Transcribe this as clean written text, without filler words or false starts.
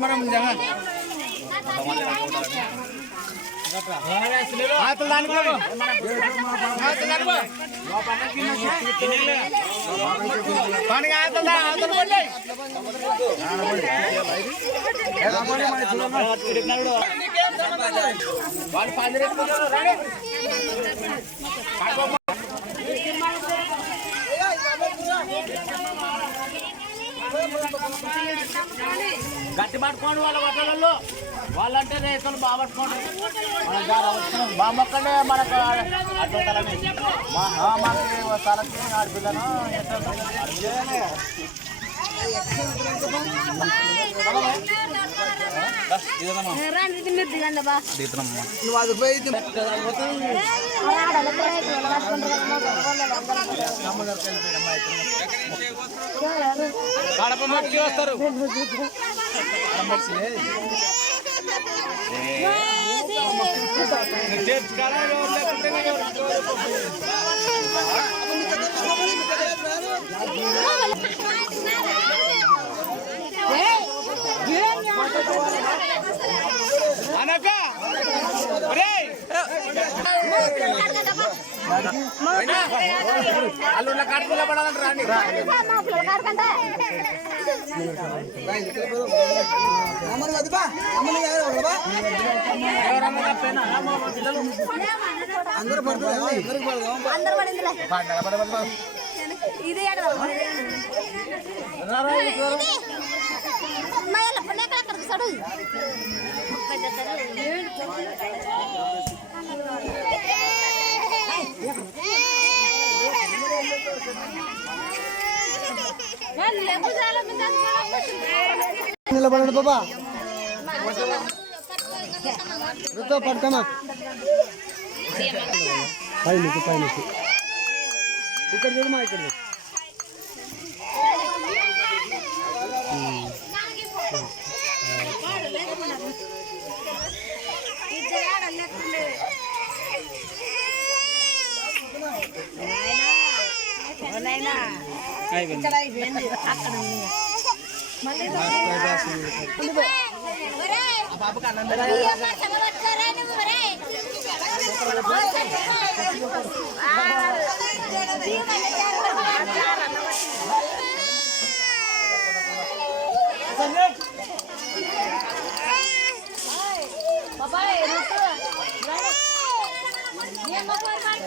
మనం jangan గట్టి పట్టుకోండి వాళ్ళ బట్టలలో వాళ్ళంటే రేసులు బాగా పట్టుకోండి మా మొక్కండి మనకు మాకు తలకి ఆడపిల్లను కడప మట్టి వస్తారు అనక అల్లున్న కడుపులో పడాలంటే రాండి అందరూ నిలబడండి బాబా పడతామా పైన ఇక్కడ చూడమా ఇక్కడ Bapak,